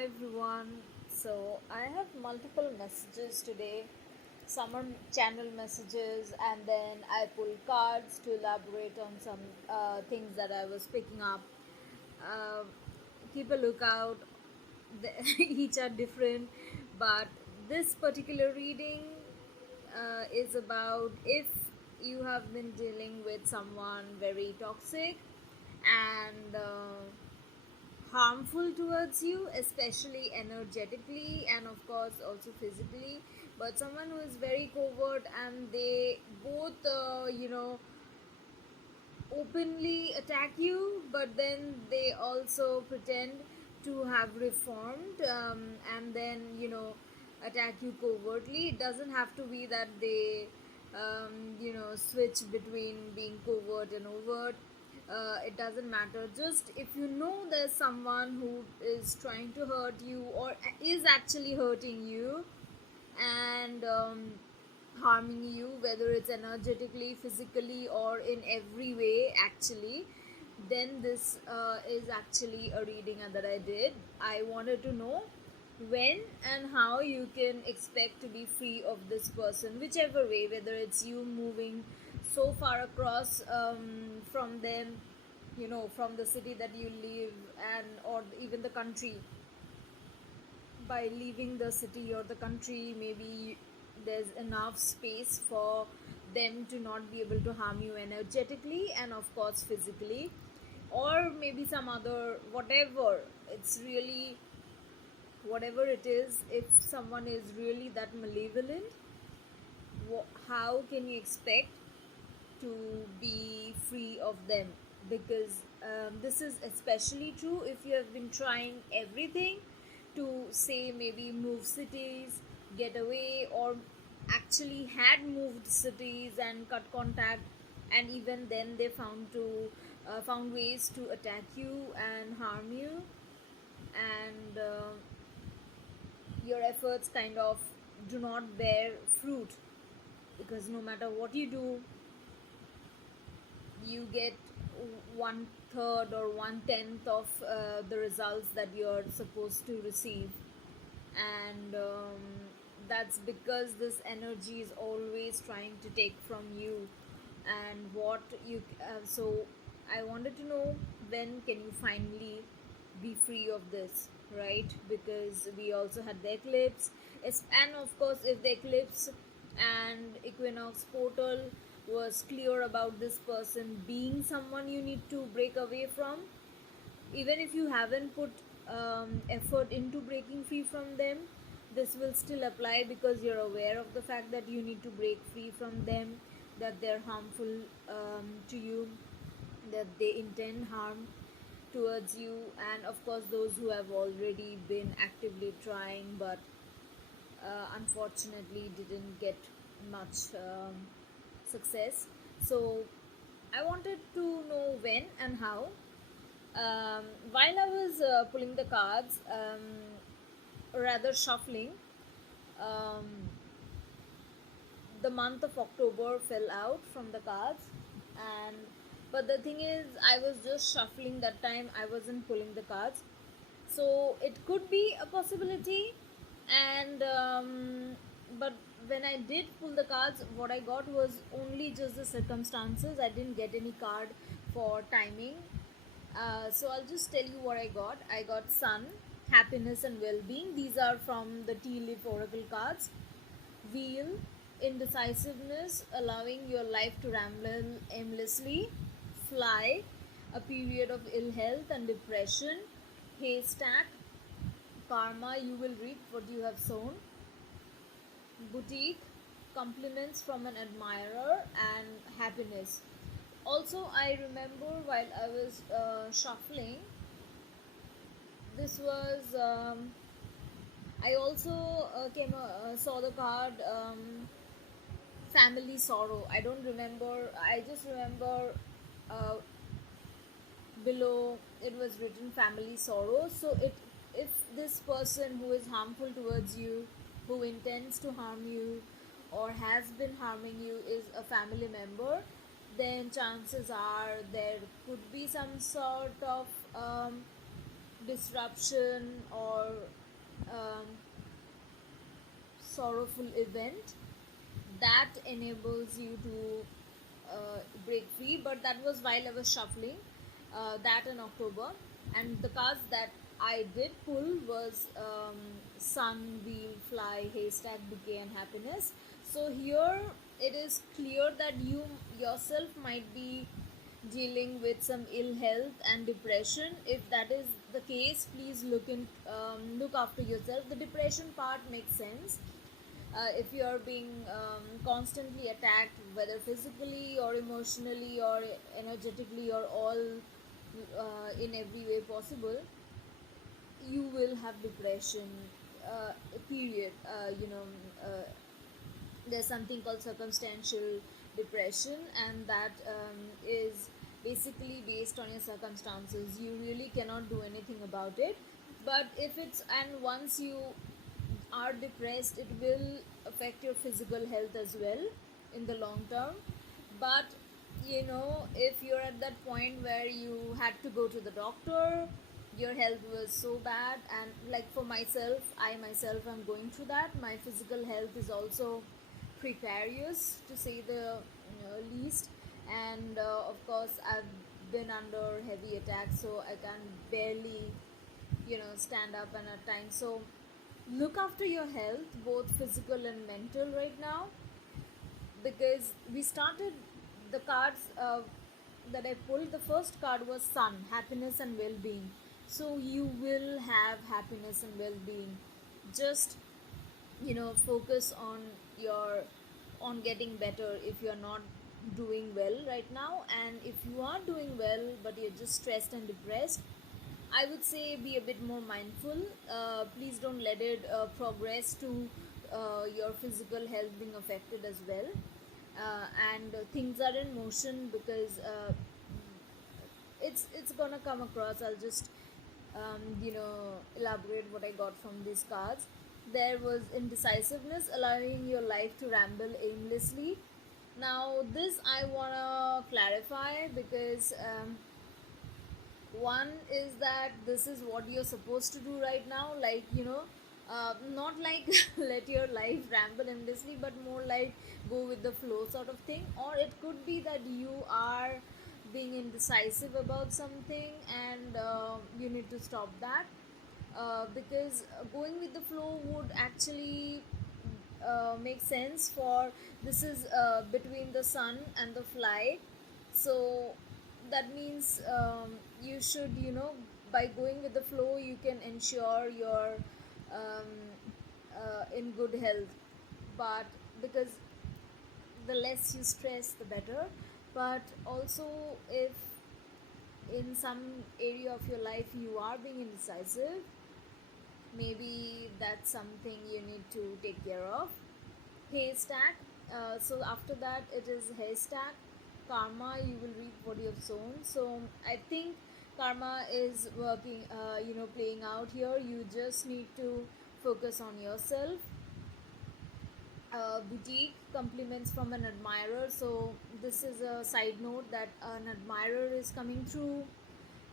Hi everyone. So I have multiple messages today. Some are channel messages, and then I pull cards to elaborate on some things that I was picking up. Uh, Keep a lookout. Each are different, but this particular reading is about if you have been dealing with someone very toxic and harmful towards you, especially energetically and of course also physically, but someone who is very covert and they both openly attack you, but then they also pretend to have reformed, and then attack you covertly. It doesn't have to be that they switch between being covert and overt. It doesn't matter. Just if you know there's someone who is trying to hurt you or is actually hurting you, and harming you, whether it's energetically, physically, or in every way, actually, then this is actually a reading that I did. I wanted to know when and how you can expect to be free of this person, whichever way, whether it's you moving so far across from them, from the city that you live, and or even the country. By leaving the city or the country, maybe there's enough space for them to not be able to harm you energetically and of course physically, or maybe some other whatever. It's really whatever it is. If someone is really that malevolent, how can you expect to be free of them? Because this is especially true if you have been trying everything to, say, maybe move cities, get away, or actually had moved cities and cut contact, and even then they found ways to attack you and harm you, and your efforts kind of do not bear fruit, because no matter what you do, you get one third or one tenth of the results that you're supposed to receive. And that's because this energy is always trying to take from you. And what you so I wanted to know, when can you finally be free of this, right? Because we also had the eclipse. And of course, if the eclipse and equinox portal was clear about this person being someone you need to break away from, even if you haven't put effort into breaking free from them, this will still apply, because you're aware of the fact that you need to break free from them, that they're harmful to you, that they intend harm towards you. And of course, those who have already been actively trying but unfortunately didn't get much success. So I wanted to know when and how. While I was pulling the cards, rather shuffling, um, the month of October fell out from the cards, and but the thing is, I was just shuffling that time. I wasn't pulling the cards, so it could be a possibility. And but when I did pull the cards, what I got was only just the circumstances. I didn't get any card for timing. So I'll just tell you what I got. I got sun, happiness, and well-being. These are from the tea leaf oracle cards. Wheel, indecisiveness, allowing your life to ramble aimlessly. Fly, a period of ill health and depression. Haystack, karma, you will reap what you have sown. Boutique, compliments from an admirer, and happiness. Also, I remember while I was shuffling, this was I also saw the card family sorrow. I don't remember. I just remember uh, below it was written family sorrow. So it if this person who is harmful towards you, who intends to harm you or has been harming you, is a family member, then chances are there could be some sort of disruption or um, sorrowful event that enables you to break free. But that was while I was shuffling that in October, and the cards that I did pull was sun, wheel, fly, haystack, bouquet, and happiness. So here it is clear that you yourself might be dealing with some ill health and depression. If that is the case, please look after yourself. The depression part makes sense. If you are being constantly attacked, whether physically or emotionally or energetically or all in every way possible, you will have depression. Period. There's something called circumstantial depression, and that is basically based on your circumstances. You really cannot do anything about it. But if it's and once you are depressed, it will affect your physical health as well in the long term. But if you're at that point where you had to go to the doctor, your health was so bad, and like for myself, I myself am going through that. My physical health is also precarious, to say the least. And of course, I've been under heavy attacks, so I can barely stand up, and at times. So look after your health, both physical and mental, right now, because we started the cards that I pulled. The first card was sun, happiness and well-being. So you will have happiness and well-being. Just focus your on getting better if you're not doing well right now. And if you are doing well but you're just stressed and depressed, I would say be a bit more mindful. Please don't let it progress to your physical health being affected as well. And things are in motion, because it's gonna come across. I'll just elaborate what I got from these cards. There was indecisiveness, allowing your life to ramble aimlessly. Now this I wanna clarify, because one is that this is what you're supposed to do right now, like not like let your life ramble endlessly, but more like go with the flow sort of thing. Or it could be that you are being indecisive about something, and you need to stop that, because going with the flow would actually make sense for this is between the sun and the fly. So that means you should, by going with the flow, you can ensure you're um, in good health. But because the less you stress, the better. But also, if in some area of your life you are being indecisive, maybe that's something you need to take care of. Haystack. So after that, it is haystack. Karma, you will reap what you have sown. So I think karma is working, playing out here. You just need to focus on yourself. Boutique, compliments from an admirer. So this is a side note that an admirer is coming through.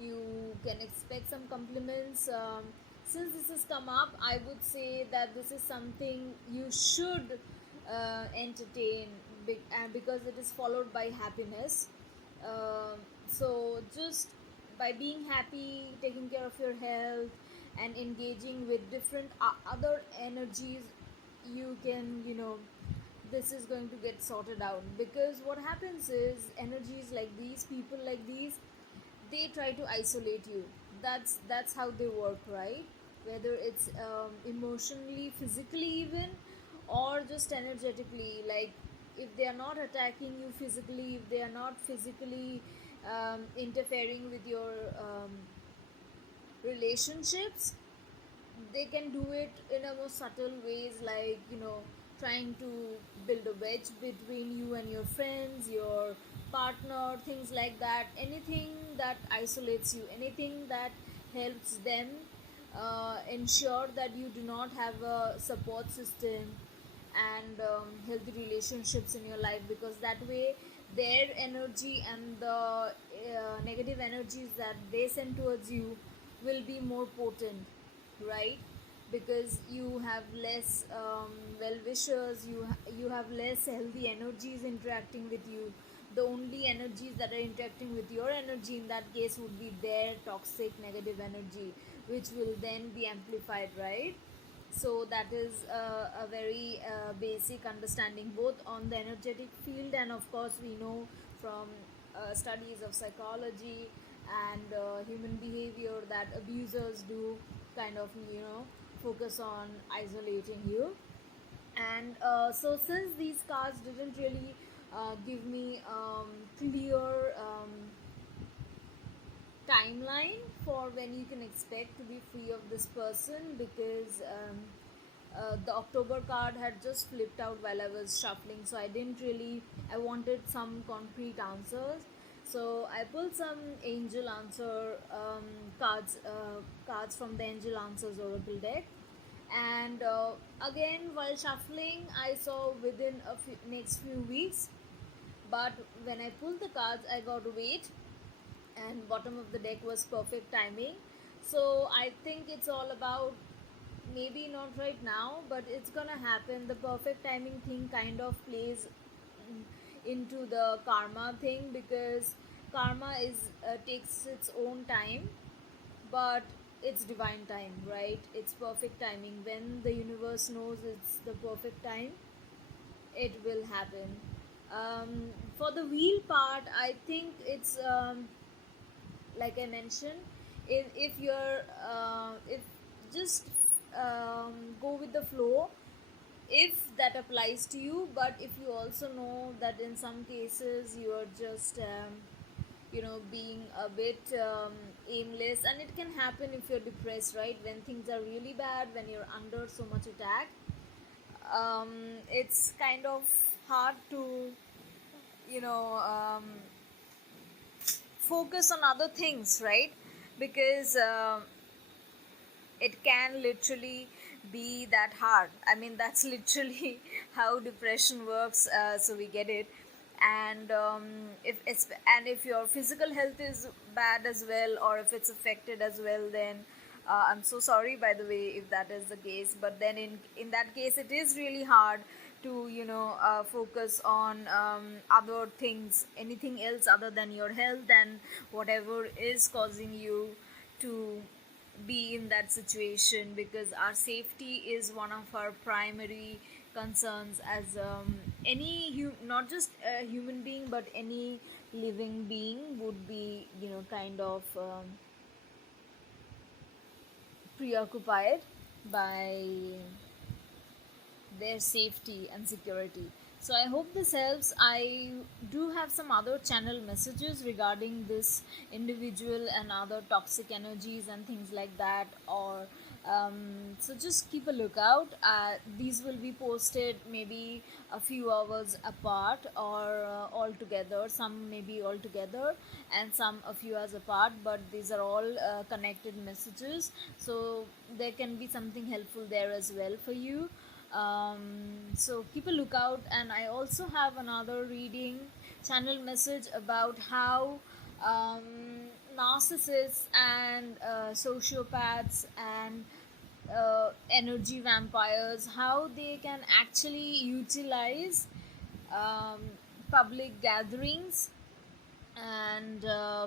You can expect some compliments. Since this has come up, I would say that this is something you should entertain, because it is followed by happiness. So just by being happy, taking care of your health, and engaging with different other energies, you can, this is going to get sorted out. Because what happens is, energies like these, people like these, they try to isolate you. That's how they work, right? Whether it's emotionally, physically even, or just energetically. Like, if they are not attacking you physically, if they are not physically interfering with your relationships, they can do it in a more subtle ways, like trying to build a wedge between you and your friends, your partner, things like that. Anything that isolates you, anything that helps them ensure that you do not have a support system and healthy relationships in your life, because that way their energy and the negative energies that they send towards you will be more potent, right? Because you have less well wishers, you have less healthy energies interacting with you. The only energies that are interacting with your energy in that case would be their toxic negative energy, which will then be amplified, right? So that is a very basic understanding both on the energetic field, and of course we know from studies of psychology and human behavior that abusers do kind of focus on isolating you. And so since these cards didn't really give me clear timeline for when you can expect to be free of this person, because the October card had just flipped out while I was shuffling, so I wanted some concrete answers. So I pulled some angel answer cards from the Angel Answers Oracle deck. And again, while shuffling, I saw within next few weeks. But when I pulled the cards, I got wait, and bottom of the deck was perfect timing. So I think it's all about, maybe not right now, but it's gonna happen. The perfect timing thing kind of plays into the karma thing, because karma is takes its own time, but it's divine time, right? It's perfect timing. When the universe knows it's the perfect time, it will happen. For the wheel part, I think it's like I mentioned, if you're if just go with the flow, if that applies to you. But if you also know that in some cases you are just being a bit aimless, and it can happen if you're depressed, right? When things are really bad, when you're under so much attack, it's kind of hard to you know focus on other things, right? Because it can literally be that hard. I mean, that's literally how depression works. So we get it. And if your physical health is bad as well, or if it's affected as well, then I'm so sorry, by the way, if that is the case. But then in that case, it is really hard to focus on other things, anything else other than your health, and whatever is causing you to be in that situation, because our safety is one of our primary concerns as not just a human being, but any living being would be kind of preoccupied by their safety and security. So I hope this helps. I do have some other channel messages regarding this individual and other toxic energies and things like that. Or so just keep a lookout. These will be posted maybe a few hours apart, or all together. Some maybe all together, and some a few hours apart. But these are all connected messages, so there can be something helpful there as well for you. So keep a lookout. And I also have another reading channel message about how narcissists and sociopaths and energy vampires, how they can actually utilize um, public gatherings and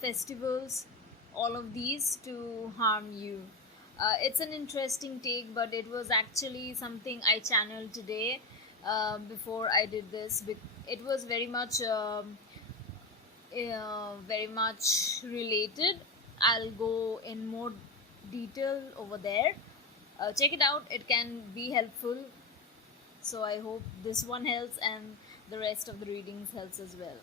festivals, all of these to harm you. It's an interesting take, but it was actually something I channeled today before I did this. It was very much related. I'll go in more detail over there. Check it out, it can be helpful. So I hope this one helps, and the rest of the readings helps as well.